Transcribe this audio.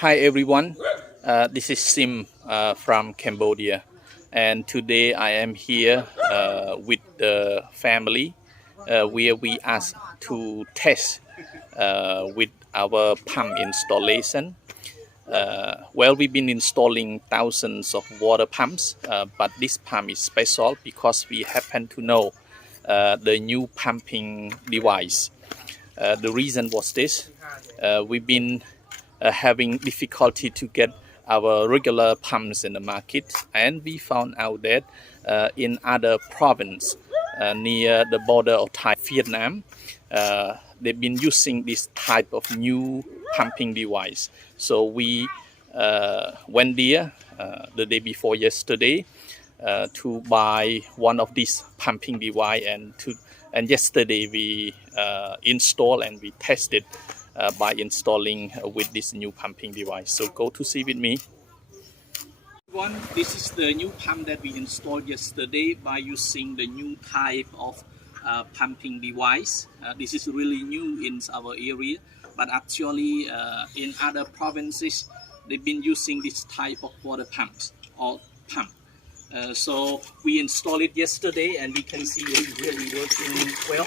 Hi everyone, this is Sim from Cambodia, and today I am here with the family where we asked to test with our pump installation. We've been installing thousands of water pumps, but this pump is special because we happen to know the new pumping device. The reason was this: we've been having difficulty to get our regular pumps in the market, and we found out that in other province near the border of Thai Vietnam, they've been using this type of new pumping device. So we went there the day before yesterday to buy one of these pumping device, and yesterday we installed and we tested by installing with this new pumping device. So go to see with me. This is the new pump that we installed yesterday by using the new type of pumping device. This is really new in our area, but actually in other provinces they've been using this type of water pumps or pump. So we installed it yesterday and we can see it's really working well.